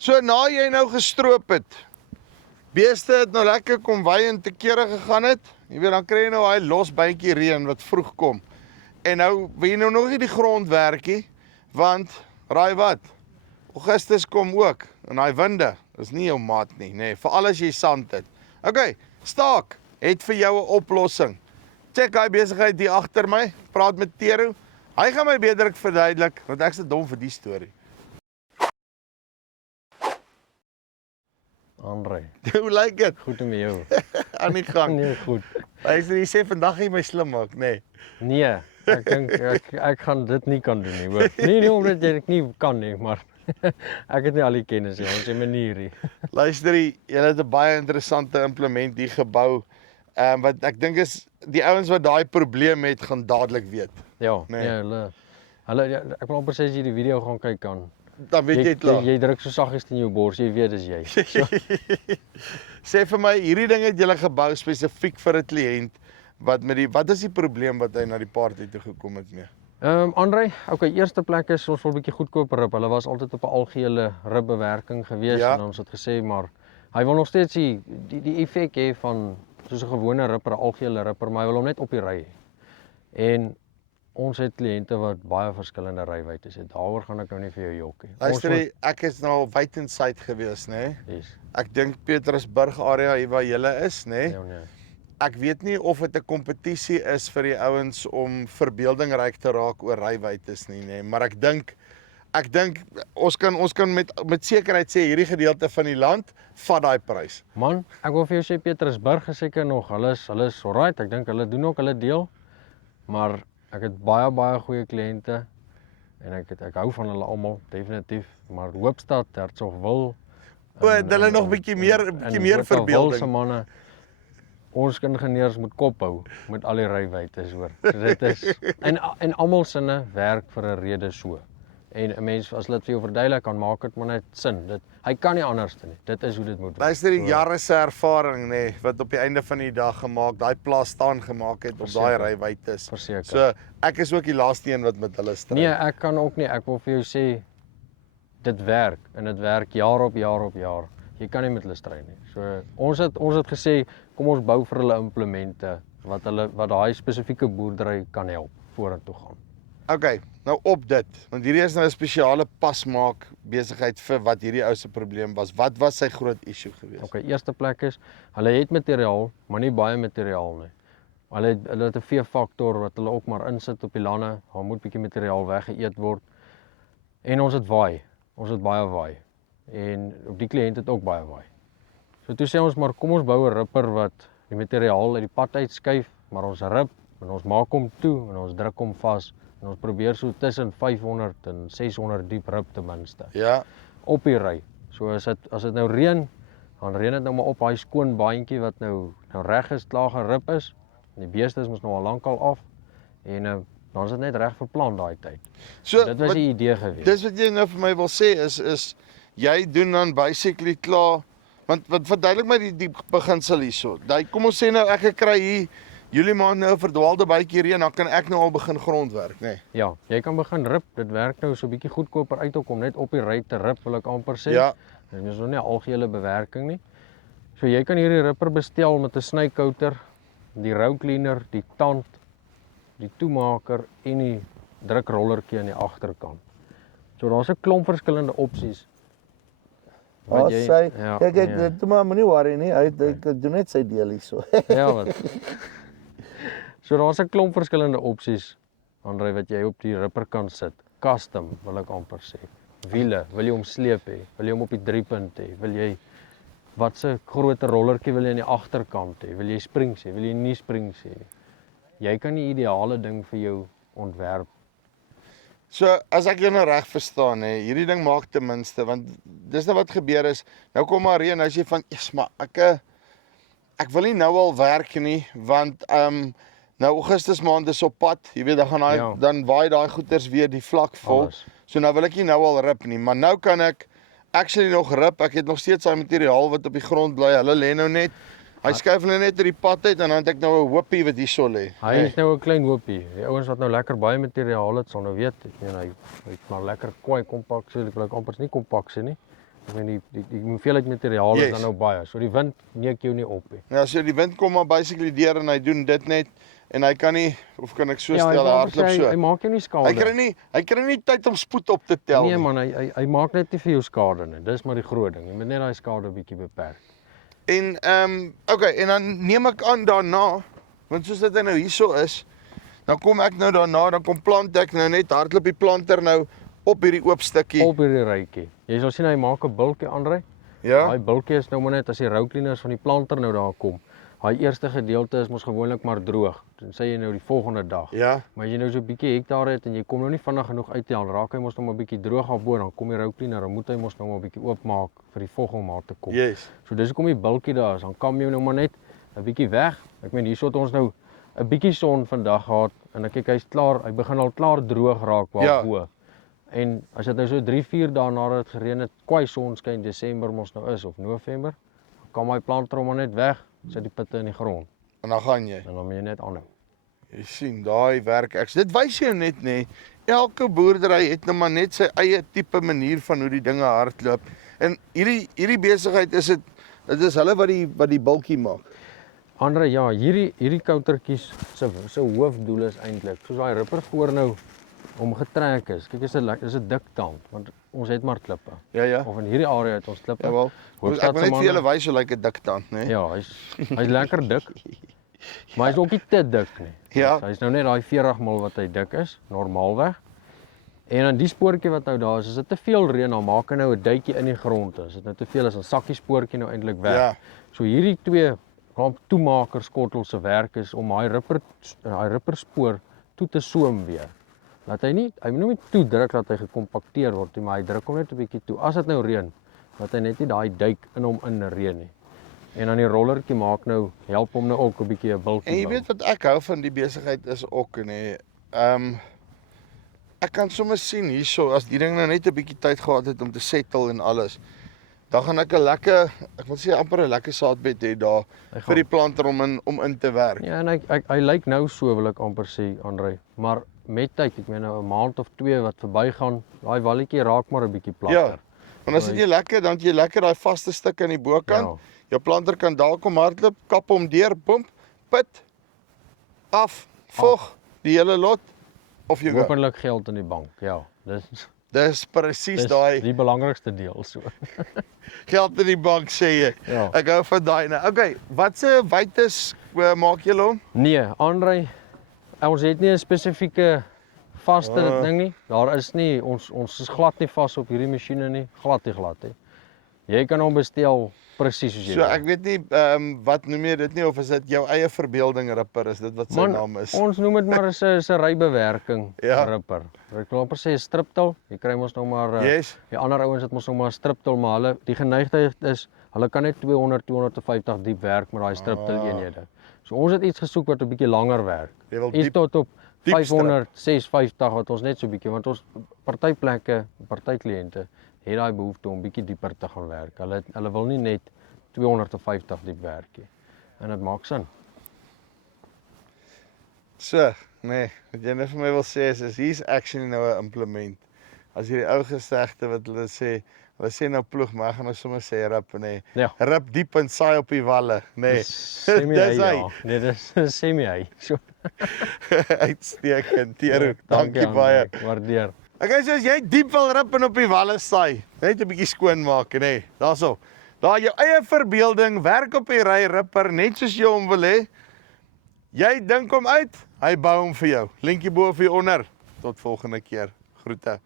So na jy nou gestroop het, beeste het nou lekker kom wy en te kere gegaan het. Jy weet, dan kry jy nou daai los bytjie reën wat vroeg kom. En nou wil jy nou nog nie die grond werkie, want raai wat? Augustus kom ook en daai winde is nie jou maat nie, nê, veral as jy sand het. Okay, Staak het vir jou 'n oplossing. Check hy besigheid hier agter my, praat met Tero. Hy gaan my beter verduidelik, want ek's te dom vir die storie. André, Hoe lyk dit? goed met jou. Aan die gang. Nee, goed. Hy sê vandag jy my slim maak, nê. Nee, ek dink ek gaan dit nie kan doen nie, hoor. Nie omdat jy dit nie kan nie, maar ek het nie al die kennis nie, ons het 'n manier hier. Luister, julle het 'n baie interessante implement hier gebou. Wat ek dink is die ouens wat daai probleem het, gaan dadelik weet. Ja, Nee. nee, hulle ja, ek wil amper sê as jy die video gaan kyk kan. Dan weet jy klaar. Jy druk so saggies in jou bors, jy weet dis jy. Sê vir my, hierdie ding het julle gebou spesifiek vir 'n kliënt wat is die probleem wat hy na die party toe gekom het mee? André, okay, eerste plek is ons wil 'n bietjie goedkoper rib. Hulle was altyd op 'n algehele ribbewerking gewees Ja. en ons het gesê maar hy wil nog steeds die effek hê van soos 'n gewone ripper, 'n algehele ripper, maar hy wil hom net op die ry hê. En ons het kliënte wat baie verskillende rywytes het. Daaroor gaan ek nou nie vir jou jok nie. Luister, ek is nou al wyd en suid gewees, nê. Yes. Ek dink Petrusburg area hier waar julle is, nê. Ja, nee. Ek weet nie of dit 'n kompetisie is vir die ouens om verbeeldingryk te raak oor rywytes nie, nê, maar ek dink ons kan met sekerheid sê hierdie gedeelte van die land vat daai prys. Man, ek wil vir jou sê Petrusburg is seker nog, hulle is alright, ek dink hulle doen ook hulle deel. Maar ek het baie goeie kliënte en ek hou van hulle almal definitief, maar Hoopstad, Hertsgwil. Hulle nog bietjie meer verbeelding. Manne, ons ingenieurs moet kop hou met al die rywytes hoor. So dit is en almal sinne werk vir 'n rede so. En 'n mens as dit vir jou verduidelik kan maak dit maar net sin. Hy kan nie anders nie. Dit is hoe dit moet wees. Luister, die jare se ervaring nê wat op die einde van die dag daai plaas staan gemaak het op daai rywytes. Verseker. So ek is ook die laaste een wat met hulle stry. Nee, ek kan ook nie. Ek wil vir jou sê dit werk en dit werk jaar op jaar. Jy kan nie met hulle stry nie. So ons het gesê kom ons bou vir hulle implemente wat daai spesifieke boerdery kan help vorentoe gaan. Okay, nou op dit, want hierdie is nou 'n spesiale pasmaak besigheid vir wat hierdie ou se probleem was. Wat was sy groot issue geweest? Okay, eerste plek is hulle het materiaal, maar nie baie materiaal nie. Hulle het 'n veefaktor wat hulle ook maar insit op die lande. Daar moet bietjie materiaal weggeëet word. En ons het waai. Ons het baie waai. En op die kliënt het ook baie waai. So toe sê ons maar kom ons bou 'n ripper wat die materiaal uit die pad uitskuif, maar ons rip en ons maak hom toe en ons druk hom vas. En ons probeer so tussen 500 en 600 diep rip ten minste. Ja. Op die ry. So as dit nou reën, dan reën dit nou maar op daai skoon baantjie wat nou reg is, klaar gerip is. Die beeste is mos nou al lankal af en dan is dit net reg verplan daai tyd. So Dit was die idee gewees. Dis wat jy nou vir my wil sê is jy doen dan basically klaar want verduidelik my die beginsel hierso. Kom ons sê nou ek kry hier Julie maand nou 'n verdwaalde bytjie reën, dan kan ek nou al begin grondwerk, nê? Nee. Ja, jy kan begin rip. Dit werk nou so 'n bietjie goedkoper uit om net op die ry te rip, wil ek amper sê. Ja. Dit is nog nie 'n algehele bewerking nie. So jy kan hierdie ripper bestel met 'n snykouter, die row cleaner, die tand, die toemaker en die drukrollertjie aan die agterkant. So daar's 'n klomp verskillende opsies. Kyk, toe maar moenie worry nie. Hy doen net sy deel hierso. Ja, wat. So daar's 'n klomp verskillende opsies André wat jy op die ripper kan sit. Custom wil ek amper sê. Wiele, wil jy hom sleep hê? Wil jy hom op die 3-punt hê? Wil jy watse groot rollertjie wil jy aan die agterkant hê? Wil jy springs hê? Wil jy nie springs hê? Jy kan die ideale ding vir jou ontwerp. So as ek jou nou reg verstaan hè, hierdie ding maak ten minste want dis nou wat gebeur is. Nou kom maar reën, nou sê jy van, "Eers maar ek wil nie nou al werk nie want nou Augustus maand is op pad. Jy weet dan waai daai goeters weer die vlak vol. Alles. So nou wil ek nie nou al rip nie, maar nou kan ek actually nog rip. Ek het nog steeds daai materiaal wat op die grond bly. Hulle lê nou net. Hy skuif hulle net uit die pad uit en dan het ek nou 'n hoopie wat hierso lê. Hy is nou 'n klein hoopie. Die ouens wat nou lekker baie materiaal het, sal nou weet, ek meen hy het maar lekker kwai kompak, so ek wil amper nie kompak sê nie. Ek meen die hoeveelheid materiaal is dan nou baie. So die wind neek jou nie op nie. Ja, so die wind kom maar basically deur en hy doen dit net en hy kan nie, of kan ek so stel, hardloop so. Hy maak jou nie skade. Hy kry nie tyd om spoed op te tel Nee man, hy maak net nie vir jou skade nie. Dis maar die groot ding. Jy moet net daai skade bietjie beperk. En okay, en dan neem ek aan daarna, want soos dit nou hierso is, dan kom ek nou daarna, dan kom plant ek nou net hardloop die planter nou op hierdie oop stukkie. Op hierdie rytjie. Jy sal sien hy maak 'n bultjie Andre. Ja. Daai bultjie is nou maar net as die rou cleaners van die planter nou daar kom. Daai eerste gedeelte is mos gewoonlik maar droog. Dan sê jy nou die volgende dag. Ja. Maar as jy nou so 'n bietjie hektare het en jy kom nou nie vinnig genoeg uit nie, dan raak hy mos nog maar 'n bietjie droog afbo, dan kom die rou cleaner, dan moet hy mos nou maar 'n bietjie oopmaak vir die vogel om daar te kom. Yes. So dis hoekom die bultjie daar is. Dan kam jy nou maar net 'n bietjie weg. Ek meen hierso het ons nou 'n bietjie son vandag gehad en ek kyk hy's klaar, hy begin al klaar droog raak waarbo. Ja. En as dit nou so 3-4 dae nadat dit gereën het, kwai sonskyn Desember mos nou is of November, dan kom my planter hom net weg, sit die pitte in die grond En dan gaan jy. en dan moet jy net aanhou. Jy sien, daai werk ek. Dit wys jou net nê, elke boerdery het nou maar net sy eie tipe manier van hoe die dinge hardloop. En hierdie besigheid is dit is hulle wat die bultjie maak. Andre, ja, hierdie koutertjies se hoofdoel is eintlik, soos daai ripper voor nou om getrek is. Kyk, is 'n dik tand, want ons het maar klippe. Ja. Of in hierdie area het ons klippe. Jawel. Ek wil net vir julle wys hoe lyk 'n dik tand, nê? Ja, hy's lekker dik. Maar hy's ook nie te dik nie. Ja. Hy's nou net daai 40 mil wat hy dik is, normaalweg. En dan die spoortjie wat nou daar is, as dit te veel reën, dan maak hy nou 'n duitjie in die grond. As dit nou te veel is, dan sak die spoortjie nou eintlik weg. Ja. So hierdie twee toemakerskottel se werk is om daai ripperspoor toe te soom weer. Laat hy moet nou nie toe druk dat hy gekompakteer word nie, maar hy druk hom net 'n bietjie toe. As dit nou reën, dat hy net nie daai duik in hom in reën nie. En dan die rollertjie maak nou, help hom nou ook 'n bietjie 'n bultjie. En jy weet wat ek hou van die besigheid is ook nê. Ek kan sommer sien hierso as die ding nou net 'n bietjie tyd gehad het om te settle en alles. Dan gaan ek 'n lekker, ek wil sê amper 'n lekker saadbed hê daar vir die planter om in te werk. Ja, en hy lyk nou so wil ek amper sê, Andre, maar met tyd, ek meen nou 'n maand of 2 wat verbygaan, daai walletjie raak maar 'n bietjie platter. Ja. Want as dit jy lekker, dan het jy lekker daai vaste stuk aan die bokant. Ja. Jou planter kan daar kom hardloop, kap hom deur, pomp, pit af, vog, die hele lot of jy go. Hoopelik geld in die bank. Ja, Dis presies daai die belangrikste deel so. geld in die bank sê jy. Ja. Ek hou van daai nou. Okay, watse wytes maak julle hom? Nee, Andre, ons het nie 'n spesifieke vaste ding nie. Daar is nie ons is glad nie vas op hierdie masjiene nie, glad nie. Jy kan hom bestel presies soos jy So ek weet nie wat noem jy dit nie of is dit jou eie verbeelding ripper, is dit wat sy naam is? Ons noem dit maar 'n rybewerking Ja. ripper. Ek wil amper sê 'n striptil. Jy kry mos nou maar Yes. die ander ouens het mos nou maar 'n striptil, maar hulle die geneigtheid is hulle kan net 200-250 diep werk met daai striptil eenhede. So ons het iets gesoek wat 'n bietjie langer werk. Jy wil Iets diep tot op diep 500, 650 wat ons net so bietjie, want ons party plekke, party kliënte het daai behoefte om bietjie dieper te gaan werk. Hulle wil nie net 250 diep werk nie. En dit maak sin. So, nee, wat jy net vir my wil sê is hier's actually nou 'n implement. As hierdie ou gesegde wat hulle sê nou ploeg, maar ek gaan nou sommer sê rip nê. Ja. Rip diep en saai op die walle, nê. Sê my Dis hy. ja. Nee, dis sê my hy. So. Uitstekend, Tero. Dankie Andre, baie. Waardeer. Okay, so as jy diep wil rip en op die walle saai, net 'n bietjie skoon maak nê. Daarso. Daar jou eie verbeelding, werk op die ry ripper net soos jy hom wil hê. Jy dink hom uit, hy bou hom vir jou. Linkie bo of hier onder. Tot volgende keer. Groete.